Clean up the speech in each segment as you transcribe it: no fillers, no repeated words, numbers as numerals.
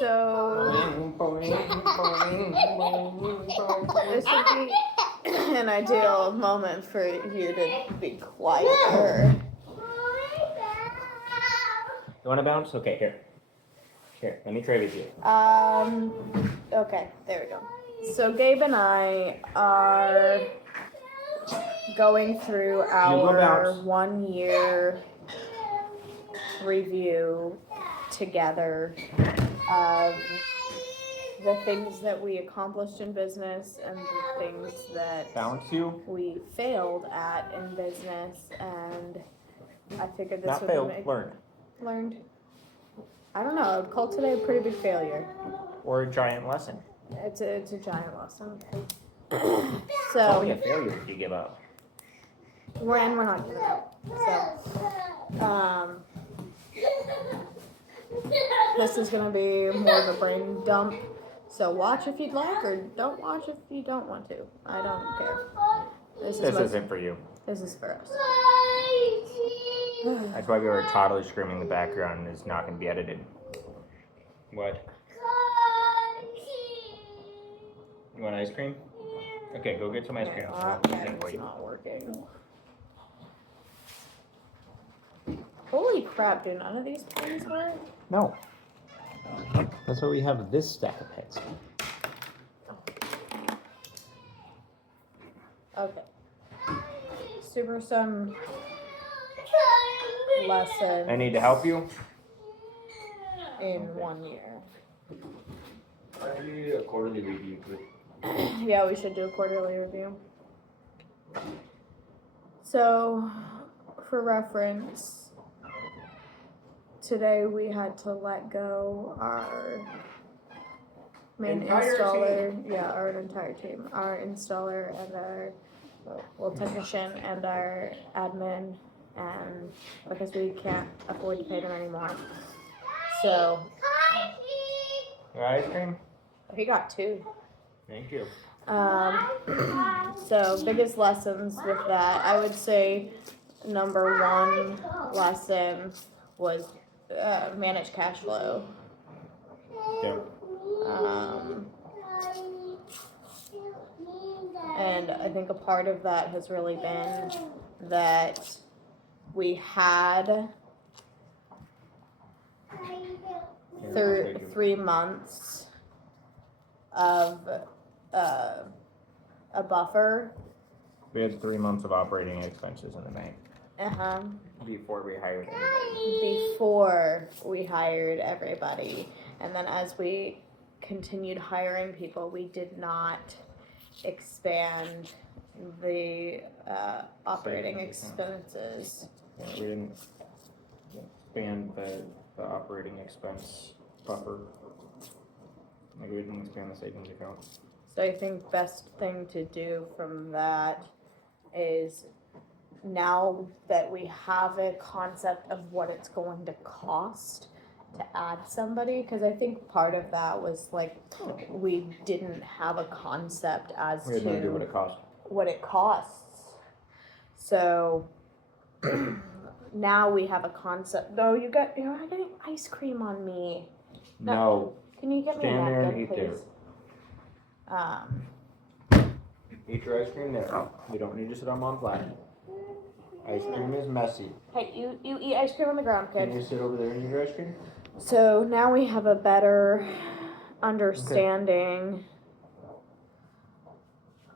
So this would be an ideal moment for you to be quieter. You want to bounce? Okay, here. Here, let me trade with you. Okay, there we go. So Gabe and I are going through our 1 year review together of the things that we accomplished in business and the things that we failed at in business, and I figured this Not would failed, make learned. I don't know, I would call today a pretty big failure. Or a giant lesson. It's a giant lesson. It's only a failure if you give up. We're not giving up. So, this is gonna be more of a brain dump. So watch if you'd like, or don't watch if you don't want to. I don't care. This isn't for you. This is for us. That's why we were toddler screaming in the background, and it's not going to be edited. What? You want ice cream? Okay, go get some ice cream. It's not working. Holy crap, do none of these pens work? No. That's why we have this stack of pens. Okay. Super Sun lesson. I need to help you? In 1 year. I need a quarterly review. Yeah, we should do a quarterly review. So, for reference, today we had to let go our main installer. Yeah, our entire team. Our installer and our technician and our admin, and because we can't afford to pay them anymore. So, Your ice cream? he got 2. Thank you. So biggest lessons with that, I would say number 1 lesson was manage cash flow. Yep. And I think a part of that has really been that we had 3 months of a buffer. We had 3 months of operating expenses in the bank. Before we hired everybody. And then as we continued hiring people, we did not expand the operating expenses. Yeah, we didn't expand the operating expense buffer. Like we didn't expand the savings account. So I think best thing to do from that is, now that we have a concept of what it's going to cost to add somebody, because I think part of that was like we didn't have a concept as we had no idea what it costs. So now we have a concept. No, you're getting ice cream on me. No. Can you get me a napkin, please? Eat your ice cream there. You don't need to sit on Mom's lap. Ice cream is messy. Hey, you eat ice cream on the ground, kid. Can you sit over there and eat your ice cream? So now we have a better understanding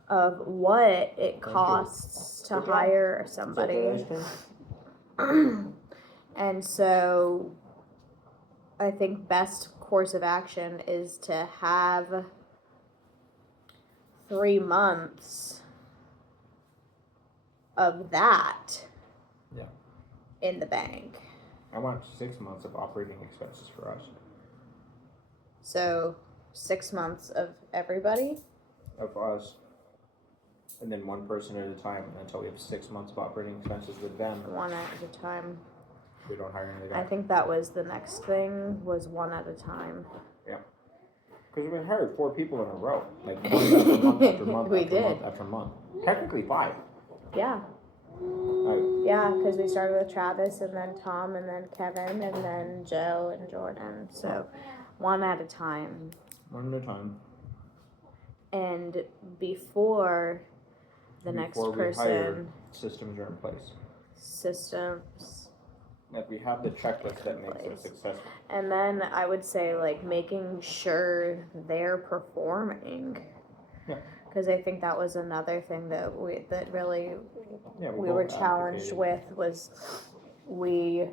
of what it costs to hire somebody. And so I think best course of action is to have 3 months of that in the bank. I want 6 months of operating expenses for us. So 6 months of everybody? Of us. And then one person at a time until we have 6 months of operating expenses with them. One at a time. We don't hire anybody. I think that was the next thing, was one at a time. Yeah. Because we hired 4 people in a row. Like month after month we after did. month after month. Technically 5. Yeah. Yeah, because we started with Travis and then Tom and then Kevin and then Joe and Jordan. So one at a time. One at a time. And before the next Before we hire, person, systems are in place. systems. That we have the checklist that makes it Place. successful. And then I would say like making sure they're performing. Yeah. Because I think that was another thing that really Yeah, we were challenged with was we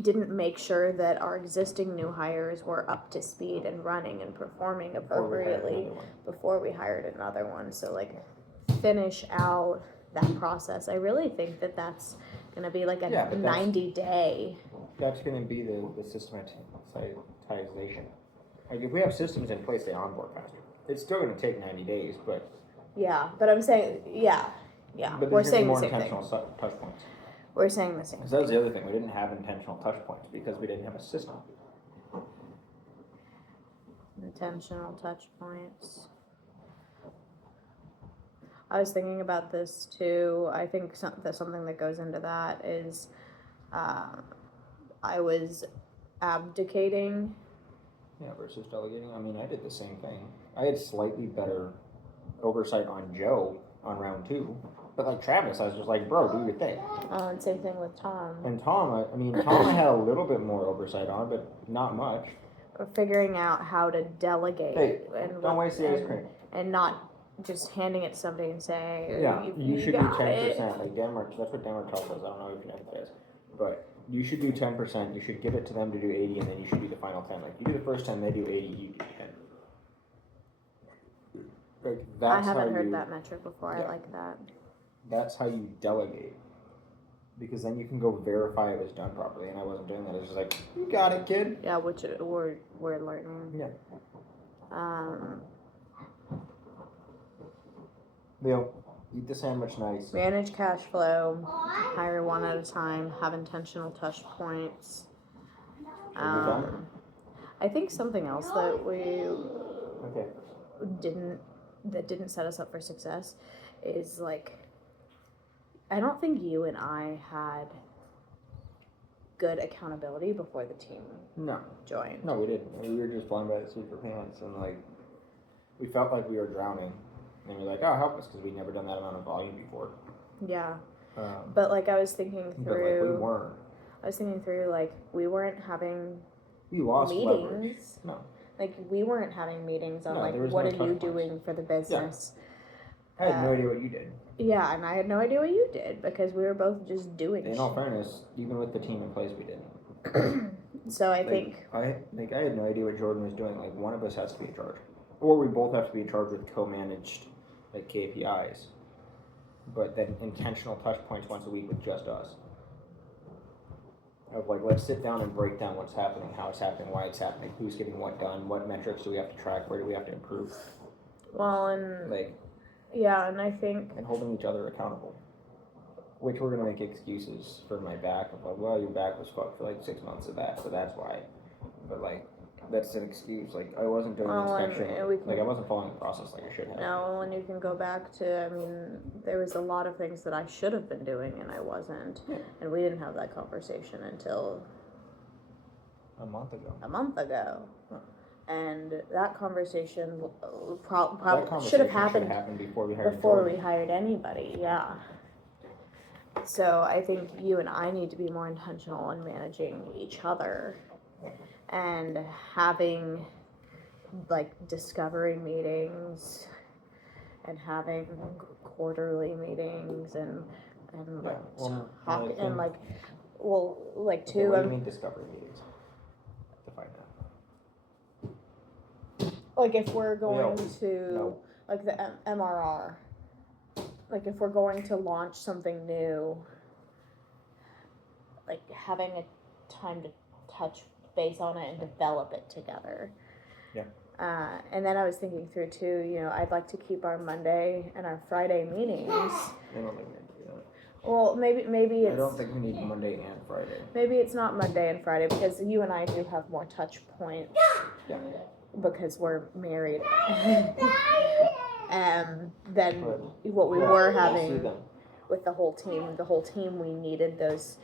didn't make sure that our existing new hires were up to speed and running and performing appropriately before we hired another one. So like finish out that process. I really think that that's going to be like a 90-day. That's going to be the systematization. Like if we have systems in place, they onboard faster. It's still going to take 90 days, but yeah. But I'm saying, yeah. But We're saying the more same thing. intentional touch points. We're saying the same. Because that was the other thing. We didn't have intentional touch points because we didn't have a system. Intentional touch points. I was thinking about this too. I think something that goes into that is I was abdicating. Yeah, versus delegating. I mean, I did the same thing. I had slightly better oversight on Joe on round 2. But like Travis, I was just like, bro, do your thing. Oh, and same thing with Tom. And Tom, Tom I had a little bit more oversight on, but not much. Figuring out how to delegate. Hey, and don't waste the ice cream. And not just handing it to somebody and saying, yeah, you should do 10%. It. Like Denmark, that's what Denmark tells us. I don't know if you know what that is. But you should do 10%. You should give it to them to do 80, and then you should do the final 10. Like you do the first 10, they do 80, you do 10. Like, that's I haven't heard that metric before. Yeah. I like that. That's how you delegate. Because then you can go verify it was done properly, and I wasn't doing that. It was just like, you got it, kid. Yeah, which we're learning. Yeah. Leo, eat the sandwich nice. Manage cash flow, hire one at a time, have intentional touch points. I think something else that we didn't set us up for success is like, I don't think you and I had good accountability before the team joined. No, we didn't. We were just flying by the seat of our pants, and like we felt like we were drowning. And we were like, oh, help us, because we'd never done that amount of volume before. Yeah. But like I was thinking through. But like we weren't. I was thinking through like we weren't having. We lost meetings. Leverage. No. Like we weren't having meetings on like what are you doing for the business. Yeah. I had no idea what you did. Yeah, and I had no idea what you did because we were both just doing in all fairness, even with the team in place, we didn't. So I think I had no idea what Jordan was doing. Like one of us has to be in charge, or we both have to be in charge with co-managed like KPIs, but then intentional touch points once a week with just us. Of like, let's sit down and break down what's happening, how it's happening, why it's happening, who's getting what done, what metrics do we have to track, where do we have to improve. Well, and like. Yeah, and I think. And holding each other accountable. Which we're going to make excuses for my back. Of like, well, your back was fucked for like 6 months of that, so that's why. But like, that's an excuse. Like, I wasn't doing the inspection. I wasn't following the process like I should have. No, and you can go back to, there was a lot of things that I should have been doing and I wasn't. Yeah. And we didn't have that conversation until. A month ago. Huh. And that conversation probably should have happened before we hired anybody. Yeah. So I think you and I need to be more intentional in managing each other and having like discovery meetings and having quarterly meetings and what do you mean discovery meetings? Like if we're going to, like the MRR, like if we're going to launch something new, like having a time to touch base on it and develop it together. Yeah. And then I was thinking through too, I'd like to keep our Monday and our Friday meetings. I don't think we need to do that. Well, maybe it's. I don't think we need Monday and Friday. Maybe it's not Monday and Friday because you and I do have more touch points. Yeah. Because we're married, than what we were having with the whole team. The whole team, we needed those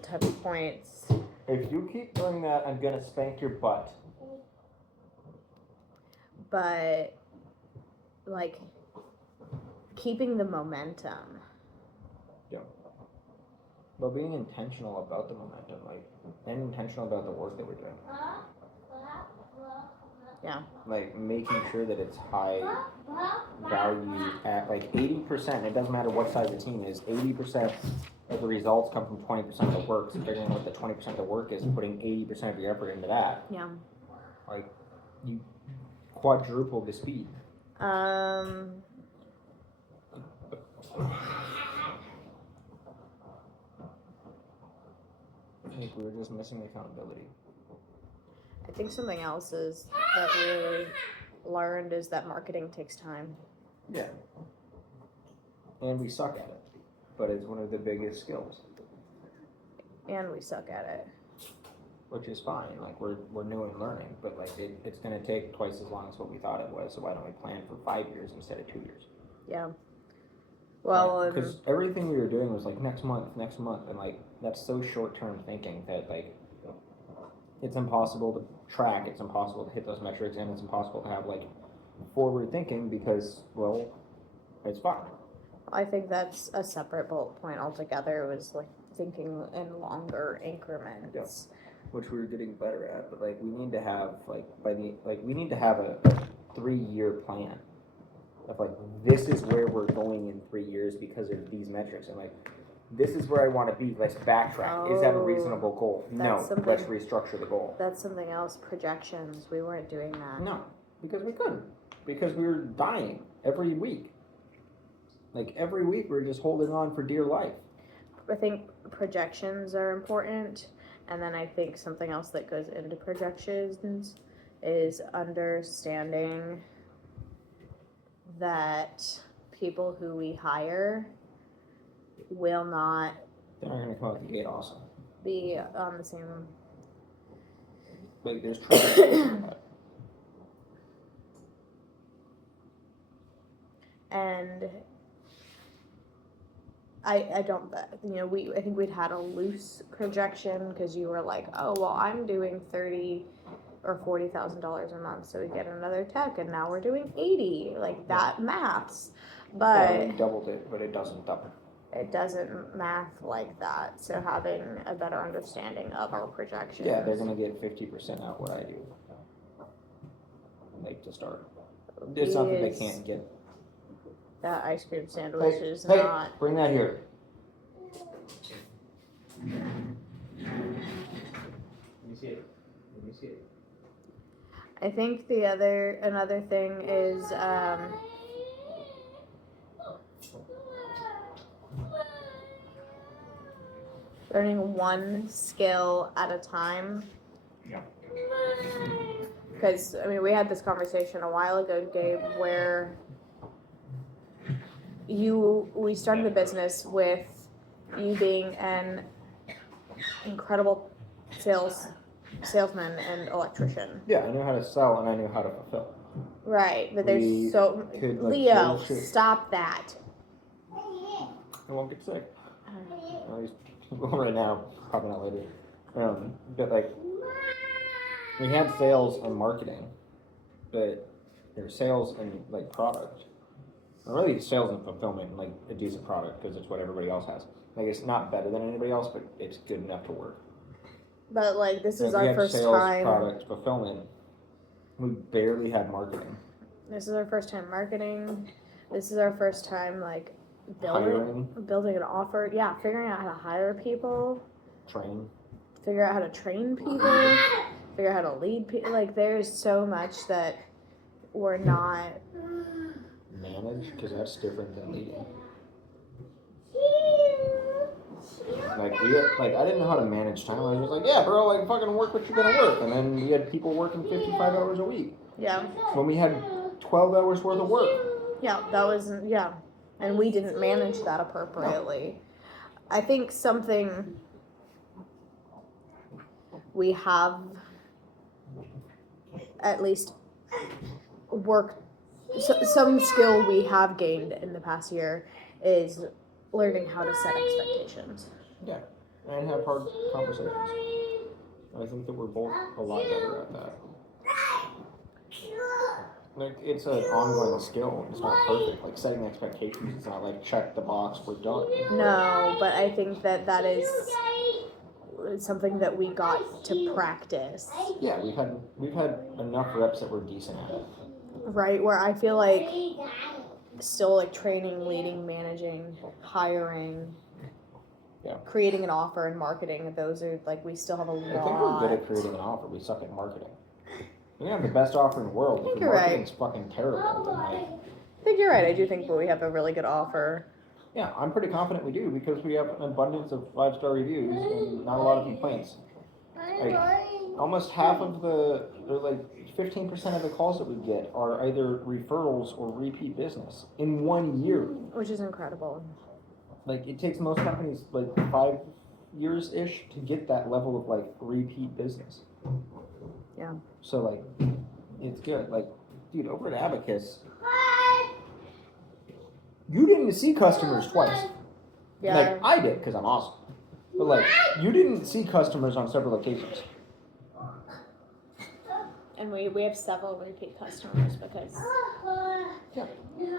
touch points If you keep doing that, I'm gonna spank your butt. But like keeping the momentum. But being intentional about the momentum, like, and intentional about the work that we're doing. Yeah. Like, making sure that it's high value at, like, 80%, it doesn't matter what size the team is, 80% of the results come from 20% of the work, so figuring out what the 20% of the work is, putting 80% of your effort into that. Yeah. Like, you quadruple the speed. I think we were just missing accountability. I think something else is that we learned is that marketing takes time. Yeah. And we suck at it. But it's one of the biggest skills. And we suck at it. Which is fine. Like, we're new and learning, but like it's gonna take twice as long as what we thought it was, so why don't we plan for 5 years instead of 2 years? Yeah. Well, because everything we were doing was like next month, and like that's so short-term thinking that like it's impossible to track, it's impossible to hit those metrics, and it's impossible to have like forward thinking because, well, it's fun. I think that's a separate bullet point altogether. It was like thinking in longer increments. Yeah. Which we were getting better at, but like we need to have we need to have a 3-year plan of like, this is where we're going in 3 years because of these metrics, and like this is where I want to be. Let's backtrack. Is that a reasonable goal? No. Let's restructure the goal. That's something else. Projections. We weren't doing that. No, because we couldn't. Because we were dying every week. Like every week, we were just holding on for dear life. I think projections are important, and then I think something else that goes into projections is understanding that people who we hire will not. They're not going to come out the gate awesome. Be on the same. Like there's training. And I don't, I think we'd had a loose projection because you were like, oh, well, I'm doing $30,000 or $40,000 a month, so we get another tech, and now we're doing 80, like that maths. But well, we doubled it, but it doesn't double. It doesn't math like that. So having a better understanding of our projections. Yeah, they're gonna get 50% out what I do. Like to start. It's something they can't get. That ice cream sandwich is not. Hey, bring that here. Let me see it. I think another thing is learning one skill at a time. Yeah. Because we had this conversation a while ago, Gabe, where we started the business with you being an incredible salesman and electrician. Yeah, I knew how to sell and I knew how to fulfill. Right, but there's Leo, stop that. I won't get sick. At least right now, probably not later. But like, we had sales and marketing, but there's sales and like product. Really, sales and fulfillment, like a decent product, because it's what everybody else has. Like, it's not better than anybody else, but it's good enough to work. But like, this is our first sales, time. Product, fulfillment. We barely had marketing. This is our first time marketing. This is our first time like building an offer. Yeah, figuring out how to hire people. Figure out how to train people. Figure out how to lead people. Like, there's so much that we're not. Manage, because that's different than leading. Like I didn't know how to manage time. I was just like, yeah, bro, like fucking work what you're gonna work. And then we had people working 55 hours a week. Yeah. When we had 12 hours worth of work. Yeah, and we didn't manage that appropriately. No. I think something we have at least worked. Some skill we have gained in the past year is learning how to set expectations. Yeah, and have hard conversations. I think that we're both a lot better at that. Like, it's an ongoing skill. It's not perfect. Like, setting expectations, it's not like, check the box, we're done. No, but I think that is something that we got to practice. Yeah, we've had enough reps that we're decent at it. Right, where I feel like still like training, leading, managing, hiring, creating an offer and marketing, those are like, we still have a lot. I think we're good at creating an offer. We suck at marketing. We have the best offer in the world, but the you're marketing's fucking terrible. Then, like, I think you're right. I do think we have a really good offer. yeah, I'm pretty confident we do because we have an abundance of 5-star reviews and not a lot of complaints. Like, almost half of the, or like 15% of the calls that we get are either referrals or repeat business in 1 year. Which is incredible. Like, it takes most companies like 5 years-ish to get that level of like repeat business. Yeah. So like, it's good. Like, dude, over at Abacus, you didn't see customers twice. Yeah. Like, I did, because I'm awesome. But like, you didn't see customers on several occasions. And we have several repeat customers because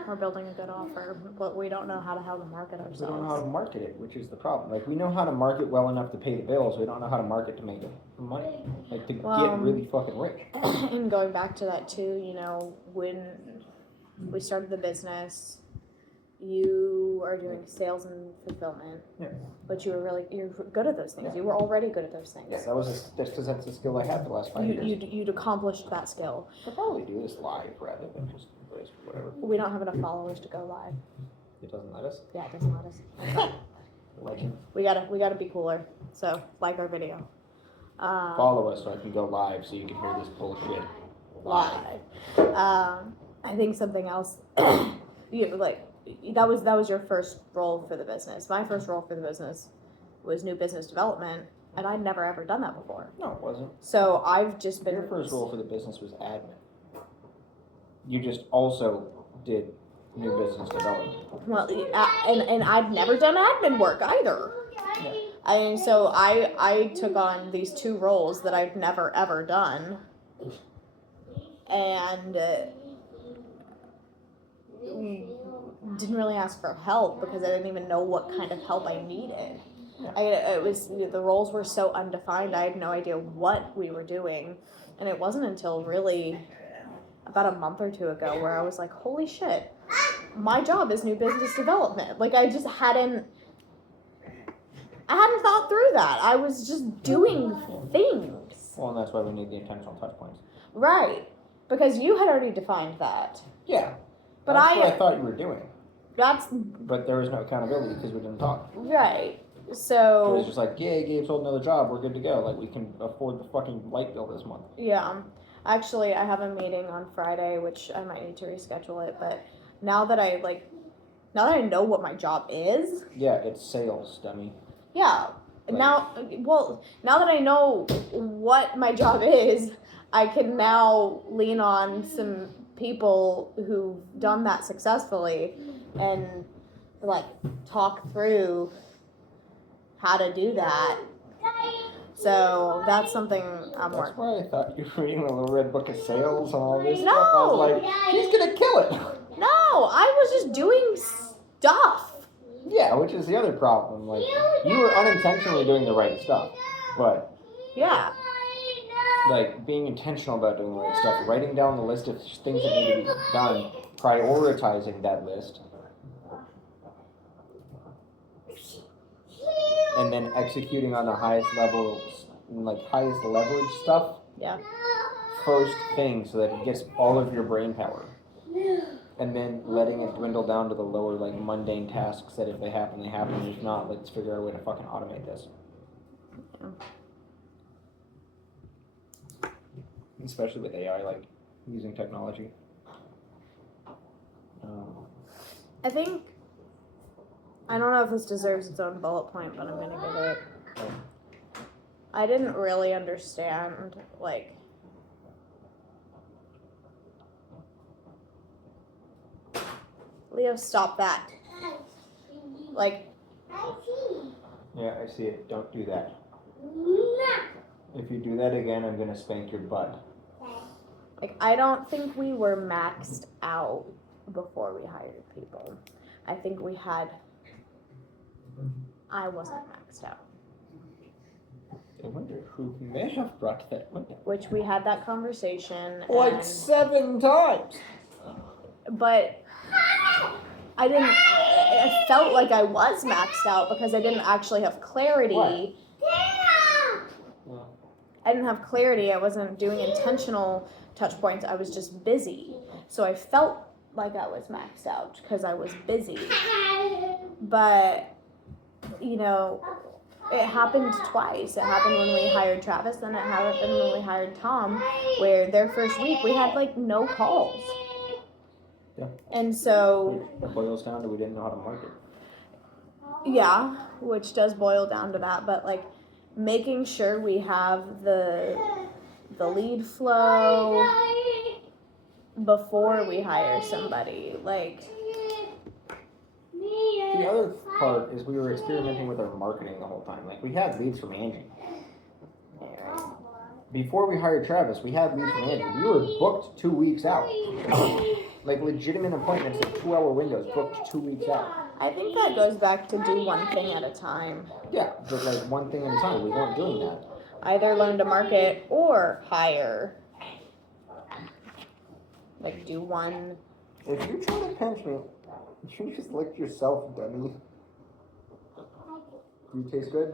we're building a good offer, but we don't know how to market ourselves. We don't know how to market it, which is the problem. Like, we know how to market well enough to pay the bills. We don't know how to market to make money. Like, to get really fucking rich. And going back to that too, you know, when we started the business, you are doing sales and fulfillment. Yeah. But you're good at those things. Yeah. You were already good at those things. Yeah, that's because that's the skill I had for the last 5 years. You'd accomplished that skill. I'll probably do this live rather than just whatever. We don't have enough followers to go live. It doesn't let us? Yeah, it doesn't let us. Legend. We gotta be cooler. So like our video. Follow us so I can go live so you can hear this bullshit live. I think something else. That was your first role for the business. My first role for the business was new business development, and I'd never ever done that before. No, it wasn't. So I've just been. Your first role for the business was admin. You just also did new business development. Well, and I'd never done admin work either. Yeah. And so I took on these 2 roles that I've never ever done, and didn't really ask for help because I didn't even know what kind of help I needed. Yeah. The roles were so undefined. I had no idea what we were doing, and it wasn't until really about a month or 2 ago where I was like, holy shit, my job is new business development. Like, I just hadn't thought through that. I was just doing things. Well, and that's why we need the intentional touch points. Right. Because you had already defined that. Yeah. But that's what I thought you were doing. That's. But there was no accountability because we didn't talk. Right. So. It was just like, yeah, Gabe sold another job. We're good to go. Like, we can afford the fucking light bill this month. Yeah. Actually, I have a meeting on Friday, which I might need to reschedule it. But now that I know what my job is. Yeah, it's sales, dummy. Yeah. Like, now that I know what my job is, I can now lean on some people who've done that successfully and like talk through how to do that. So that's something I'm working. That's why I thought you were reading the Little Red Book of Sales and all this No. stuff. I was like, she's gonna kill it. No, I was just doing stuff. Yeah, which is the other problem. Like, you were unintentionally doing the right stuff, but yeah, like being intentional about doing the right stuff, writing down the list of things that need to be done, prioritizing that list, and then executing on the highest levels, like highest leverage stuff. Yeah. First thing, so that it gets all of your brain power. And then letting it dwindle down to the lower, like, mundane tasks that if they happen, they happen. If not, let's figure out a way to fucking automate this. Yeah. Especially with AI, like, using technology. I think, I don't know if this deserves its own bullet point, but I'm going to give it. I didn't really understand, like, Leo, stop that. Like. Yeah, I see it. Don't do that. If you do that again, I'm gonna spank your butt. Like, I don't think we were maxed out before we hired people. I think I wasn't maxed out. I wonder who may have brought that one up. Which we had that conversation. Like 7 times! But I felt like I was maxed out because I didn't actually have clarity. What? I didn't have clarity. I wasn't doing intentional touch points. I was just busy. So I felt like I was maxed out because I was busy. But, you know, it happened twice. It happened when we hired Travis, then it happened when we hired Tom, where their first week we had like no calls. Yeah. And so It boils down to we didn't know how to market. yeah, which does boil down to that, but like making sure we have the lead flow before we hire somebody. Like, the other part is we were experimenting with our marketing the whole time. Like, we had leads from Angie. Before we hired Travis, we had leads from Angie. We were booked 2 weeks out. Like, legitimate appointments in 2-hour windows, booked 2 weeks out. I think that goes back to do one thing at a time. Yeah, but like one thing at a time. We weren't doing that. Either learn to market or hire. Like, do one. If you try to pinch me, you just licked yourself, dummy. Do you taste good?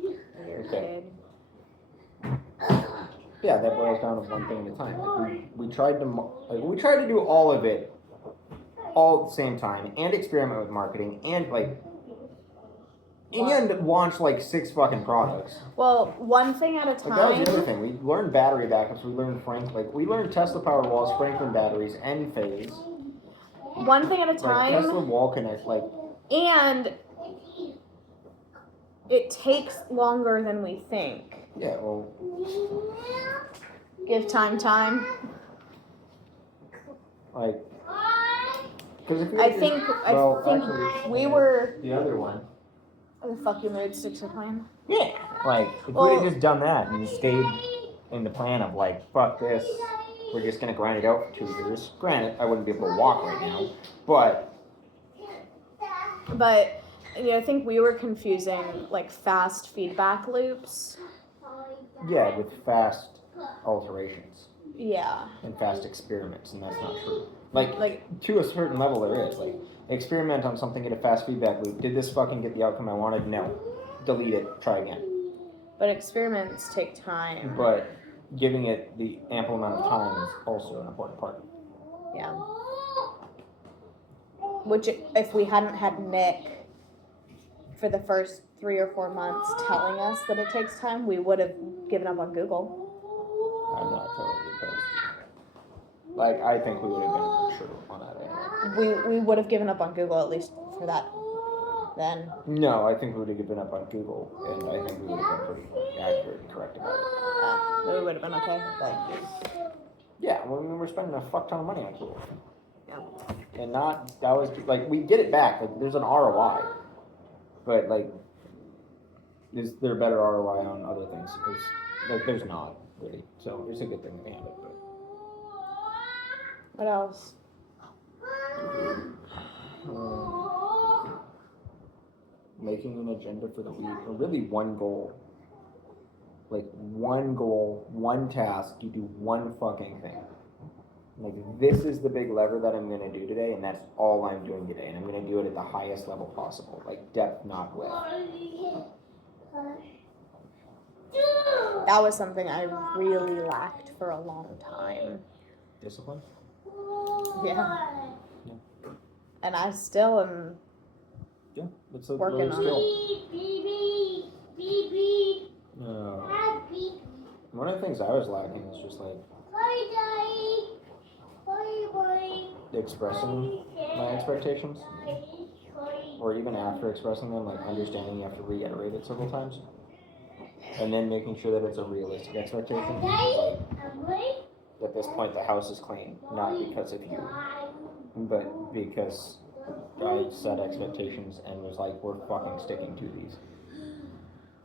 You're Okay. good. Yeah, that boils down to one thing at a time. Like we tried to do all of it all at the same time and experiment with marketing and launch like 6 fucking products. Well, one thing at a Like that was the other time. thing. We learned battery backups. We learned Tesla Powerwalls, Franklin batteries, Enphase. One thing at a Like time. Tesla wall connect. Like And it takes longer than we think. yeah, well, Give time. like because if I think actually, we were. the other one. The fuck you mood sticks are playing. Yeah, like if Well- we'd have just done that and stayed in the plan of like, fuck this, we're just gonna grind it out for 2 years. Granted, I wouldn't be able to walk right now, but But I think we were confusing like fast feedback loops. yeah, with fast alterations Yeah. and fast experiments, and that's not true. Like Like to a certain level, there is like experiment on something, get a fast feedback loop. Did this fucking get the outcome I wanted? No. Delete it. Try again. but experiments take time. But giving it the ample amount of time is also an important part. Yeah. Which if we hadn't had Nick for the first 3 or 4 months telling us that it takes time, we would have given up on Google. I'm not totally opposed. Like, I think we would have been true on that anyway. We would have given up on Google at least for that then. No, I think we would have given up on Google, and I think we would have been pretty accurate and correct about it. We would have been okay. But Yeah, well, we were spending a fuck ton of money on Google. Yeah. And that was, like, we get it back. Like, there's an ROI. But, like, is there a better ROI on other things? Because, like, there's not, really. So, it's a good thing we had it, but. what else? Making an agenda for the week, or really one goal. Like one goal, one task, you do one fucking thing. Like this is the big lever that I'm gonna do today, and that's all I'm doing today, and I'm gonna do it at the highest level possible, like depth, not width. That was something I really lacked for a long time. Discipline? Yeah. And I still am. Yeah, that's a Working really on skill. One of the things I was lacking is just like expressing my expectations, or even after expressing them, like understanding you have to reiterate it several times, and then making sure that it's a realistic expectation. Like, at this point, the house is clean, not because of you, but because I set expectations and was like, we're fucking sticking to these.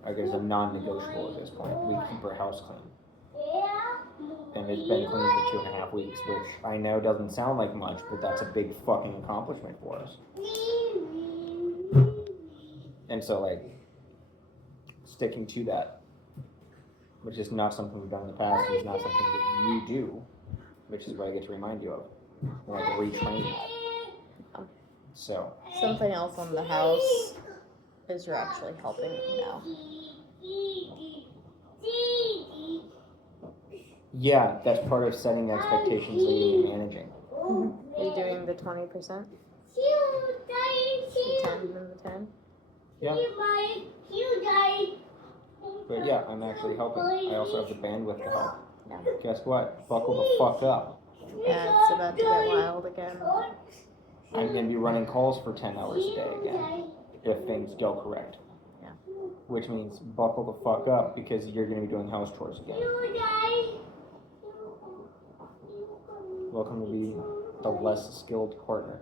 I guess, a non-negotiable at this point. We keep our house clean. And it's been clean for 2.5 weeks, which I know doesn't sound like much, but that's a big fucking accomplishment for us. And so, like, sticking to that, which is not something we've done in the past, is not something that you do, which is what I get to remind you of. Like, retrain that. So. Something else on the house is you're actually helping now. Yeah, that's part of setting expectations, leading and managing. You're doing the 20%? The 10 and the 10? Yeah. But yeah, I'm actually helping. I also have the bandwidth to help. Yeah. Guess what? Buckle the fuck up. Yeah, it's about to get wild again. I'm going to be running calls for 10 hours a day again, if things go correct. Yeah. Which means buckle the fuck up, because you're going to be doing house chores again. Welcome to be the less skilled partner.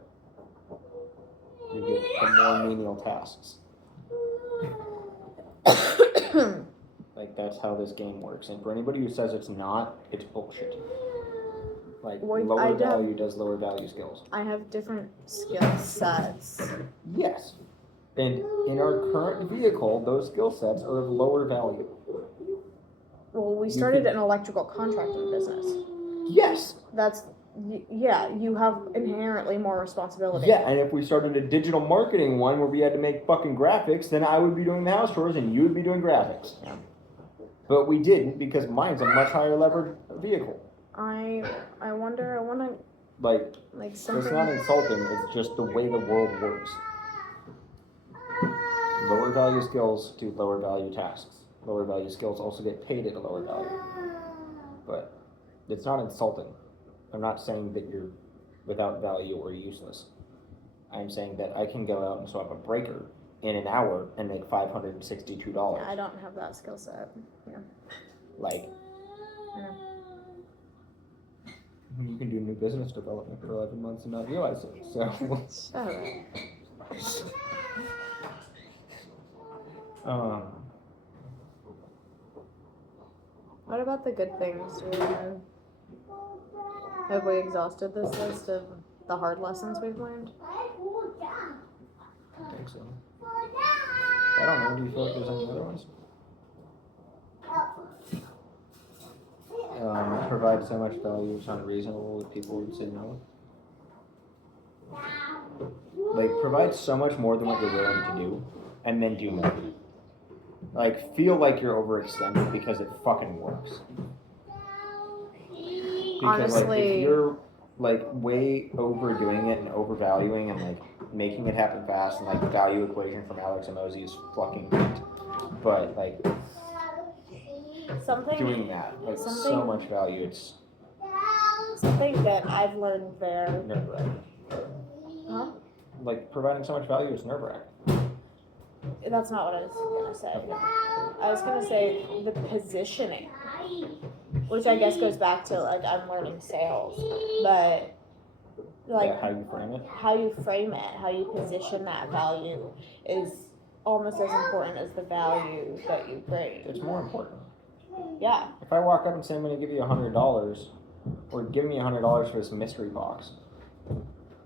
You get the more menial tasks. Like, that's how this game works. And for anybody who says it's not, it's bullshit. Like, lower value does lower value skills. I have different skill sets. Yes. And in our current vehicle, those skill sets are of lower value. Well, we started an electrical contracting business. Yes. Yeah, you have inherently more responsibility. Yeah, and if we started a digital marketing one where we had to make fucking graphics, then I would be doing the house chores and you would be doing graphics. Yeah. But we didn't, because mine's a much higher levered vehicle. I want to like something. It's not insulting, it's just the way the world works. Lower value skills do lower value tasks. Lower value skills also get paid at a lower value. But it's not insulting. I'm not saying that you're without value or useless. I'm saying that I can go out and swap a breaker in an hour and make $562. Yeah, I don't have that skill set. Yeah. Like, Yeah. you can do new business development for 11 months and not realize it. So. Shut up. What about the good things? Have we exhausted this list of the hard lessons we've learned? I think so. I don't know. Do you feel like there's any other ones? Provide so much value it's unreasonable that people would say no. Like, provide so much more than what you're willing to do, and then do more. Like, feel like you're overextended because it fucking works. Because, honestly, like, if you're, like, way overdoing it and overvaluing and, like, making it happen fast, and, like, the value equation from Alex Hormozi is fucking great. But, like, doing that, like, so much value, it's... Something that I've learned there... Nerve-wracking. Huh? Like, providing so much value is nerve-wracking. That's not what I was going to say. Okay. I was going to say the positioning, which I guess goes back to, like, I'm learning sales, but, like, yeah, how you frame it? How you frame it, how you position that value is almost as important as the value that you bring. It's more important. Yeah. If I walk up and say I'm going to give you $100, or give me $100 for this mystery box,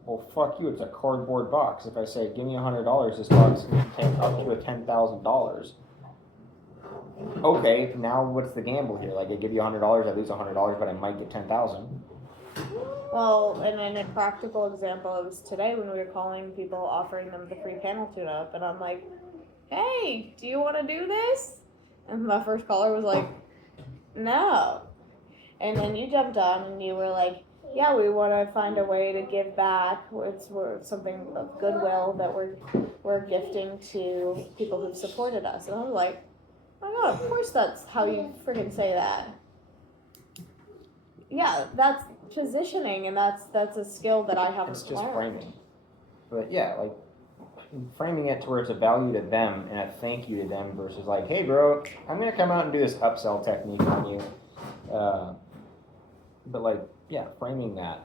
well, fuck you, it's a cardboard box. If I say, give me $100, this box can contain up to $10,000. Okay, now what's the gamble here? Like, I give you $100, I lose $100, but I might get $10,000. Well, and then a practical example was today when we were calling people, offering them the free panel tune-up, and I'm like, hey, do you want to do this? And my first caller was like, no. And then you jumped on and you were like, yeah, we want to find a way to give back. It's something of goodwill that we're gifting to people who've supported us. And I was like, oh my God, of course that's how you freaking say that. Yeah, that's positioning, and that's a skill that I haven't learned. It's just framing. But yeah, like, framing it to where it's a value to them and a thank you to them versus like, hey bro, I'm going to come out and do this upsell technique on you. But like, yeah, framing that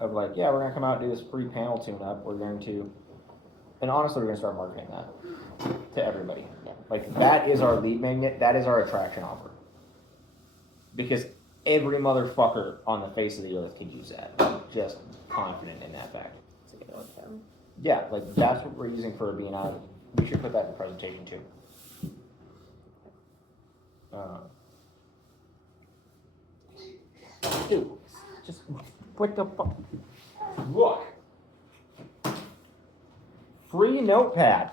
of like, yeah, we're going to come out and do this free panel tune-up. We're going to, and honestly, we're going to start marketing that to everybody. Yeah. Like, that is our lead magnet. That is our attraction offer. Because every motherfucker on the face of the earth could use that. I'm just confident in that fact. It's a good one, Tim. Yeah, like, that's what we're using for being out. We should put that in the presentation, too. Dude, just what the fuck? Look. Free notepad.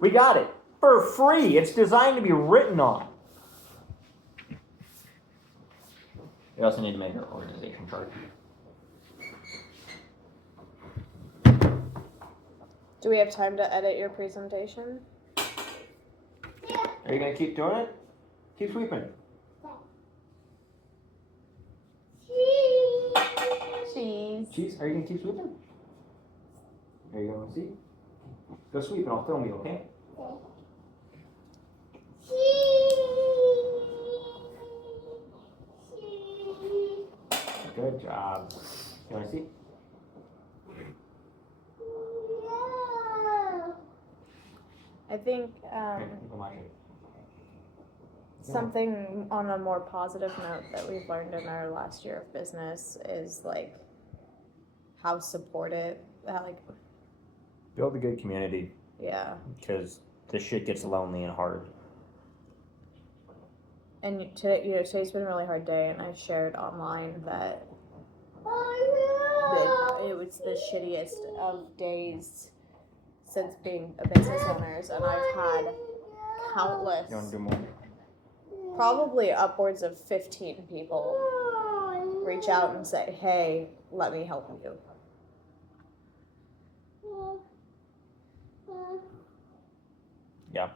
We got it. For free. It's designed to be written on. We also need to make our organization chart. Do we have time to edit your presentation? Are you going to keep doing it? Keep sweeping. Cheese. Cheese, are you going to keep sweeping? Are you going to see? Go sweep and I'll film you, okay? Good job. You want to see? I think something on a more positive note that we've learned in our last year of business is like how supportive, like build a good community. Yeah. Because this shit gets lonely and hard. And today's been a really hard day, and I shared online that it was the shittiest of days since being a business owners, and I've had countless, You want to do more? probably upwards of 15 people reach out and say, hey, let me help you. Yeah.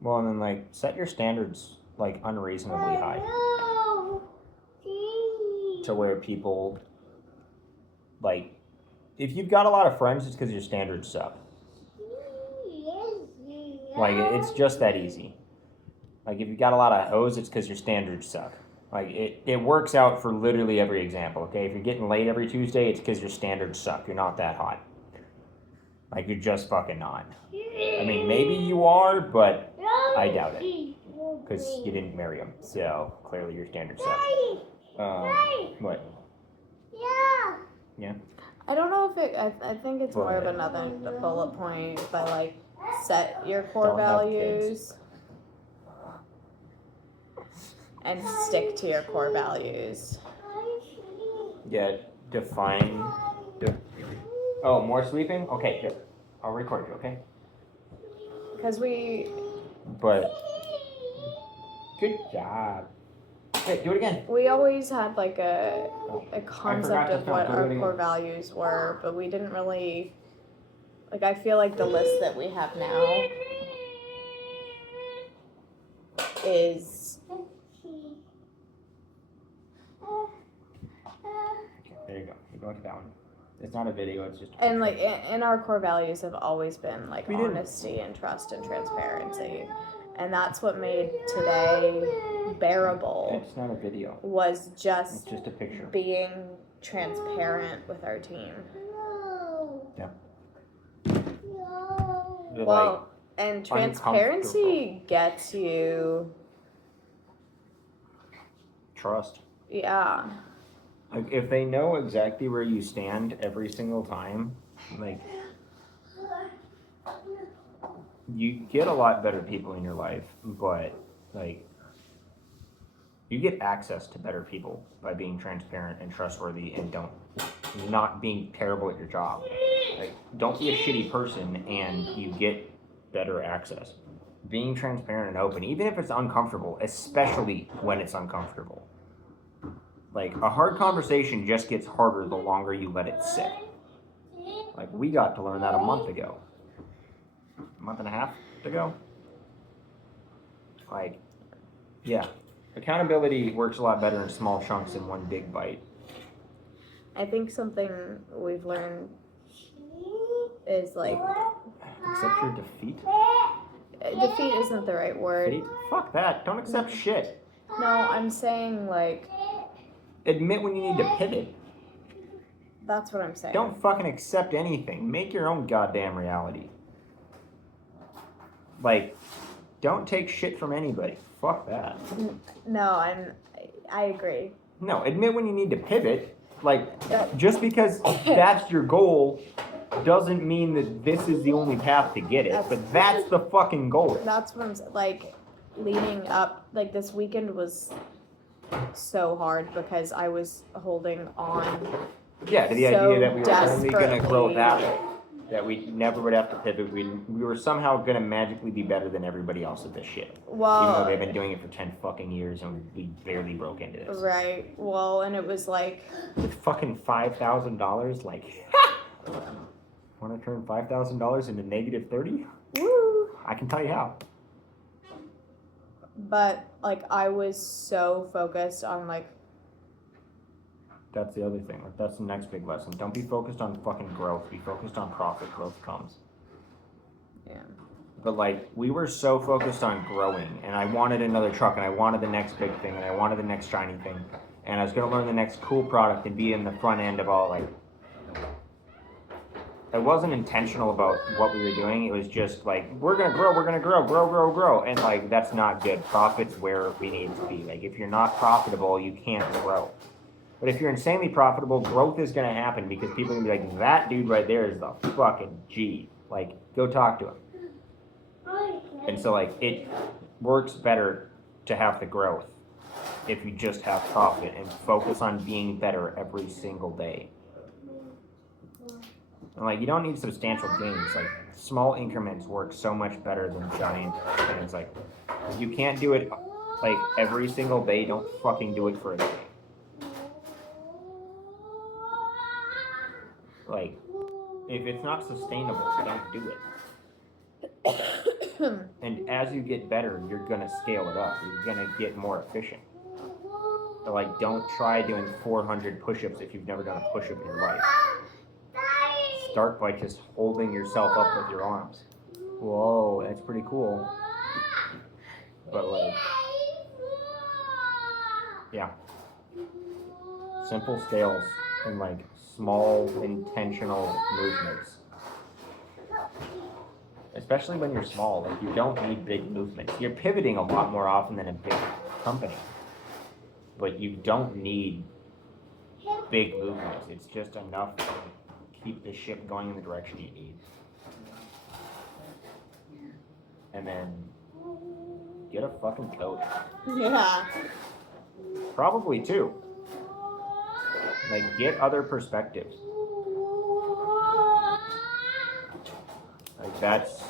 Well, and then, like, set your standards, like, unreasonably high. To where people, like, if you've got a lot of friends, it's because your standards suck. Like, it's just that easy. Like, if you've got a lot of hoes, it's because your standards suck. Like, it works out for literally every example, okay? If you're getting late every Tuesday, it's because your standards suck. You're not that hot. Like, you're just fucking not. I mean, maybe you are, but I doubt it. Because you didn't marry him, so clearly your standards suck. What? Yeah? I don't know if I think it's more of another bullet point, but like, set your core Don't have values and stick to your core values. Yeah, define. Oh, more sleeping? Okay, good. I'll record you, okay? Because But, good job. Hey, do it again. we always had like a forgot concept to of film. what Do it our again. core values were, but we didn't really, like, I feel like the list that we have now is There you go. You're going to that one. It's not a video, it's just a and picture. like and our core values have always been like We didn't. honesty and trust and transparency, and that's what made today bearable. It's not a video. Was It's just just a picture. being transparent with our team. Yeah. Well, and transparency gets you, Trust. yeah. Like, if they know exactly where you stand every single time, like, you get a lot better people in your life, but, like, you get access to better people by being transparent and trustworthy and not being terrible at your job. Like, don't be a shitty person and you get better access. Being transparent and open, even if it's uncomfortable, especially when it's uncomfortable. Like, a hard conversation just gets harder the longer you let it sit. Like, we got to learn that a month ago. A month and a half ago? Like, yeah. Accountability works a lot better in small chunks than one big bite. I think something we've learned is like, Accept your defeat? defeat isn't the right word. Fate? Fuck that. Don't accept shit. No, I'm saying like, Admit when you need to pivot. that's what I'm saying. Don't fucking accept anything. Make your own goddamn reality. like, don't take shit from anybody. Fuck that. No, I agree. No, admit when you need to pivot. Like, just because that's your goal doesn't mean that this is the only path to get it. But that's the fucking goal. That's what I'm like, leading up, like this weekend was so hard because I was holding on. Yeah, to the so idea that we were only going to grow desperately. that way. That we never would have to pivot. We were somehow going to magically be better than everybody else at this shit. Even though Well, they've been doing it for 10 fucking years and we barely broke into this. right. Well, and it was like, With fucking $5,000, like, want to turn $5,000 into negative 30? woo. I can tell you how. But like I was so focused on like, That's the other thing. Like, that's the next big lesson. Don't be focused on fucking growth. Be focused on profit. Growth comes. yeah. But like, we were so focused on growing, and I wanted another truck, and I wanted the next big thing, and I wanted the next shiny thing, and I was gonna learn the next cool product and be in the front end of all, like, it wasn't intentional about what we were doing. It was just like, we're gonna grow, and like, that's not good. Profit's where we need to be. Like, if you're not profitable, you can't grow. But if you're insanely profitable, growth is gonna happen because people are gonna be like, that dude right there is the fucking G. Like, go talk to him. And so, like, it works better to have the growth if you just have profit and focus on being better every single day. And, like, you don't need substantial gains. Like, small increments work so much better than giant things. Like, you can't do it, like, every single day. Don't fucking do it for a day. Like, if it's not sustainable, don't do it. And as you get better, you're gonna scale it up. You're gonna get more efficient. So, like, don't try doing 400 push-ups if you've never done a push-up in your life. Start by just holding yourself up with your arms. Whoa, that's pretty cool. But, like, yeah. Simple scales and, like, small intentional movements. Especially when you're small, like, you don't need big movements. You're pivoting a lot more often than a big company. But you don't need big movements. It's just enough to keep the ship going in the direction you need. And then get a fucking coach. Yeah. Probably two. Like, get other perspectives. Like, that's...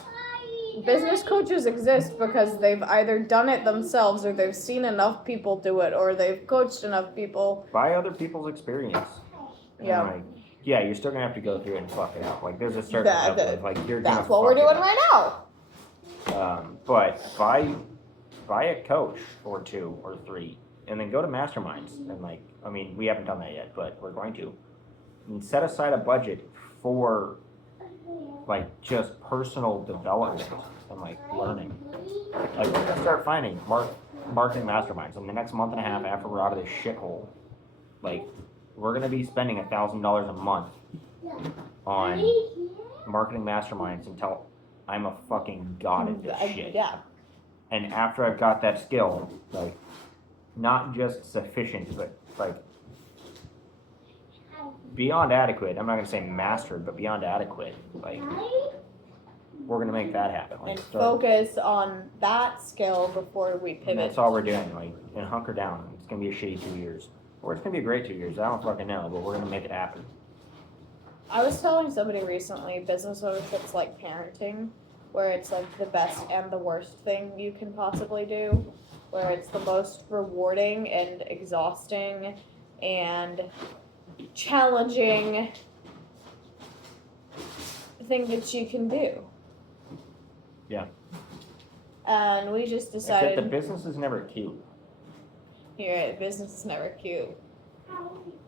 Business coaches exist because they've either done it themselves or they've seen enough people do it or they've coached enough people. Buy other people's experience. And, Yeah. like, yeah, you're still gonna have to go through it and fuck it out. Like, there's a certain level of, like, you're gonna That's what we're fuck it doing up. right now. But buy a coach or two or three, and then go to masterminds. And, like, I mean, we haven't done that yet, but we're going to. And set aside a budget for, like, just personal development and, like, learning. Like, we're gonna start finding marketing masterminds. In the next month and a half after we're out of this shithole, like, we're gonna be spending $1,000 a month on marketing masterminds until I'm a fucking god at this shit. Yeah. And after I've got that skill, like, not just sufficient, but, like, beyond adequate. I'm not gonna say mastered, but beyond adequate. Like, we're gonna make that happen. Like, And focus on that skill before we and pivot. that's all we're doing. Like, and hunker down. It's gonna be a shitty 2 years, or it's gonna be a great 2 years. I don't fucking know, but we're gonna make it happen. I was telling somebody recently, business ownership's like parenting, where it's like the best and the worst thing you can possibly do, where it's the most rewarding and exhausting and challenging thing that you can do. Yeah. And we just Except the decided, business is never cute. here, business is never cute.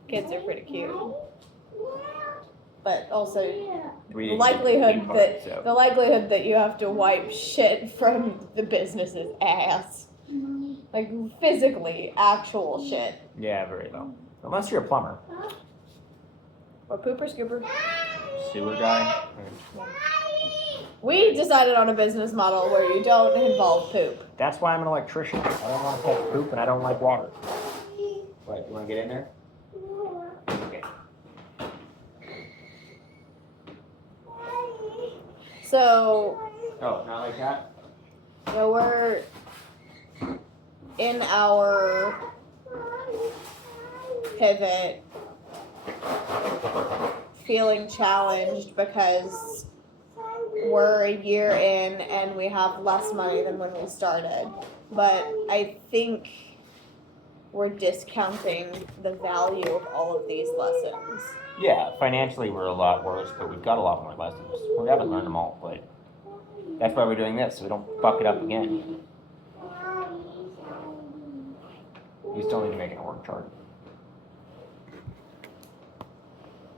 Kids are pretty cute. But also We the didn't get the likelihood cute part, that so. the likelihood that you have to wipe shit from the business's ass, like physically actual shit, Yeah, very low. Unless you're a plumber, or pooper scooper. sewer guy. We decided on a business model where you don't involve poop. That's why I'm an electrician. I don't want to touch poop and I don't like water. What, you wanna get in there? Okay. So, Oh, not like that? we're in our pivot feeling challenged because we're a year in and we have less money than when we started. But I think we're discounting the value of all of these lessons. Yeah, financially we're a lot worse, but we've got a lot more lessons. We haven't learned them all, but that's why we're doing this, so we don't fuck it up again. You still need to make an org chart.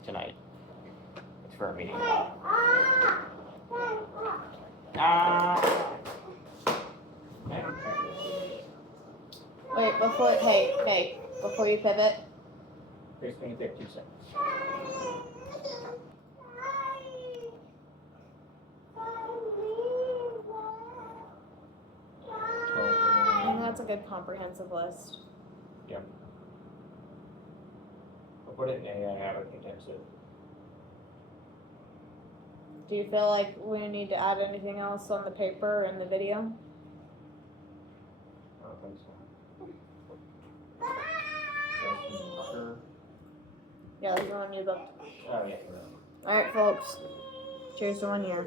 Tonight. It's for a meeting. Wait, before you pivot, Here's going to take 2 seconds. I think that's a good comprehensive list. I'll put it in AI habit intensive. Do you feel like we need to add anything else on the paper and the video? I don't think so. Yeah, like the one you booked. Oh, yeah. Alright, folks. Cheers to 1 year.